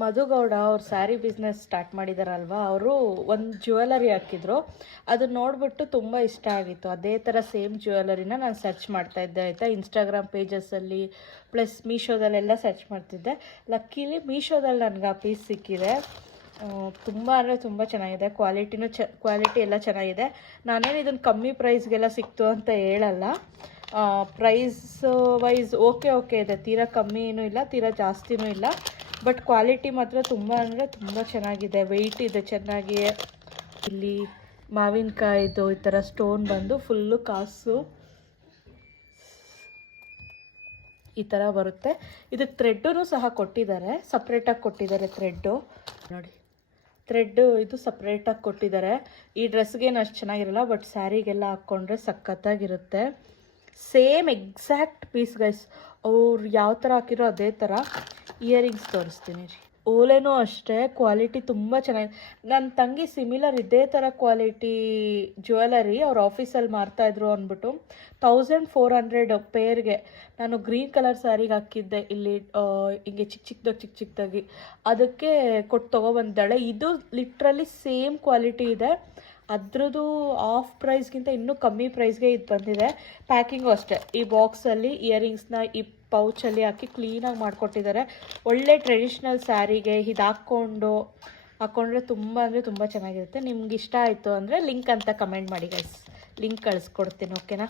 ಮಧುಗೌಡ ಅವ್ರು sari business start ಮಾಡಿದಾರಲ್ವಾ, ಅವರು ಒಂದು ಜ್ಯುವೆಲರಿ ಹಾಕಿದ್ರು. ಅದನ್ನ ನೋಡಿಬಿಟ್ಟು ತುಂಬ ಇಷ್ಟ ಆಗಿತ್ತು. ಅದೇ ಥರ ಸೇಮ್ ಜ್ಯುವೆಲರಿನ ನಾನು ಸರ್ಚ್ ಮಾಡ್ತಾಯಿದ್ದೆ ಆಯಿತಾ, ಇನ್ಸ್ಟಾಗ್ರಾಮ್ ಪೇಜಸಲ್ಲಿ ಪ್ಲಸ್ ಮೀಶೋದಲ್ಲೆಲ್ಲ ಸರ್ಚ್ ಮಾಡ್ತಿದ್ದೆ. ಲಕ್ಕೀಲಿ ಮೀಶೋದಲ್ಲಿ ನನಗೆ ಆ ಪೀಸ್ ಸಿಕ್ಕಿದೆ. ತುಂಬ ಅಂದರೆ ತುಂಬ ಚೆನ್ನಾಗಿದೆ. ಕ್ವಾಲಿಟಿ ಎಲ್ಲ ಚೆನ್ನಾಗಿದೆ. ನಾನೇನು ಇದನ್ನು ಕಮ್ಮಿ ಪ್ರೈಸ್ಗೆಲ್ಲ ಸಿಕ್ತು ಅಂತ ಹೇಳಲ್ಲ. ಪ್ರೈಸ್ ವೈಸ್ ಓಕೆ ಇದೆ, ತೀರಾ ಕಮ್ಮಿನೂ ಇಲ್ಲ, ತೀರಾ ಜಾಸ್ತಿನೂ ಇಲ್ಲ. ಬಟ್ ಕ್ವಾಲಿಟಿ ಮಾತ್ರ ತುಂಬ ಅಂದರೆ ತುಂಬ ಚೆನ್ನಾಗಿದೆ. ವೆಯ್ಟ್ ಇದೆ ಚೆನ್ನಾಗಿ. ಇಲ್ಲಿ ಮಾವಿನಕಾಯಿದು ಈ ಥರ ಸ್ಟೋನ್ ಬಂದು ಫುಲ್ಲು ಕಾಸು ಈ ಥರ ಬರುತ್ತೆ. ಇದಕ್ಕೆ ಥ್ರೆಡ್ಡೂ ಸಹ ಕೊಟ್ಟಿದ್ದಾರೆ, ಸಪ್ರೇಟಾಗಿ ಕೊಟ್ಟಿದ್ದಾರೆ ಥ್ರೆಡ್ಡು. ನೋಡಿ, ಥ್ರೆಡ್ಡು ಇದು ಸಪ್ರೇಟಾಗಿ ಕೊಟ್ಟಿದ್ದಾರೆ. ಈ ಡ್ರೆಸ್ಗೇನು ಅಷ್ಟು ಚೆನ್ನಾಗಿರಲ್ಲ, ಬಟ್ ಸ್ಯಾರಿಗೆಲ್ಲ ಹಾಕ್ಕೊಂಡ್ರೆ ಸಖತ್ತಾಗಿರುತ್ತೆ. Same exact piece guys. ಅವ್ರು ಯಾವ ಥರ ಹಾಕಿರೋ ಅದೇ ಥರ. ಇಯರಿಂಗ್ಸ್ ತೋರಿಸ್ತೀನಿ ರೀ. ಓಲೆನೂ ಅಷ್ಟೇ, ಕ್ವಾಲಿಟಿ ತುಂಬ ಚೆನ್ನಾಗಿದೆ. ನನ್ನ ತಂಗಿ ಸಿಮಿಲರ್ ಇದೇ ಥರ ಕ್ವಾಲಿಟಿ ಜ್ಯುವೆಲರಿ ಅವ್ರ ಆಫೀಸಲ್ಲಿ ಮಾರ್ತಾಯಿದ್ರು ಅಂದ್ಬಿಟ್ಟು 1400 ಪೇರ್ಗೆ. ನಾನು ಗ್ರೀನ್ ಕಲರ್ ಸ್ಯಾರಿಗೆ ಹಾಕಿದ್ದೆ, ಇಲ್ಲಿ ಹಿಂಗೆ ಚಿಕ್ಕದಾಗಿ ಅದಕ್ಕೆ ಕೊಟ್ಟು ತೊಗೊಬಂದಿದ್ದಾಳೆ. ಇದು ಲಿಟ್ರಲಿ ಸೇಮ್ ಕ್ವಾಲಿಟಿ ಇದೆ. ಅದ್ರದ್ದು ಆಫ್ ಪ್ರೈಸ್ಗಿಂತ ಇನ್ನೂ ಕಮ್ಮಿ ಪ್ರೈಸ್ಗೆ ಇದು ಬಂದಿದೆ. ಪ್ಯಾಕಿಂಗು ಅಷ್ಟೇ. ಈ ಬಾಕ್ಸಲ್ಲಿ ಇಯರಿಂಗ್ಸ್ನ ಈ ಪೌಚಲ್ಲಿ ಹಾಕಿ ಕ್ಲೀನಾಗಿ ಮಾಡಿಕೊಟ್ಟಿದ್ದಾರೆ. ಒಳ್ಳೆ ಟ್ರೆಡಿಷ್ನಲ್ ಸ್ಯಾರಿಗೆ ಇದು ಹಾಕ್ಕೊಂಡ್ರೆ ತುಂಬ ಅಂದರೆ ತುಂಬ ಚೆನ್ನಾಗಿರುತ್ತೆ. ನಿಮ್ಗೆ ಇಷ್ಟ ಆಯಿತು ಅಂದರೆ ಲಿಂಕ್ ಅಂತ ಕಮೆಂಟ್ ಮಾಡಿ ಗೈಸ್, ಲಿಂಕ್ ಕಳಿಸ್ಕೊಡ್ತೀನಿ. ಓಕೆನಾ?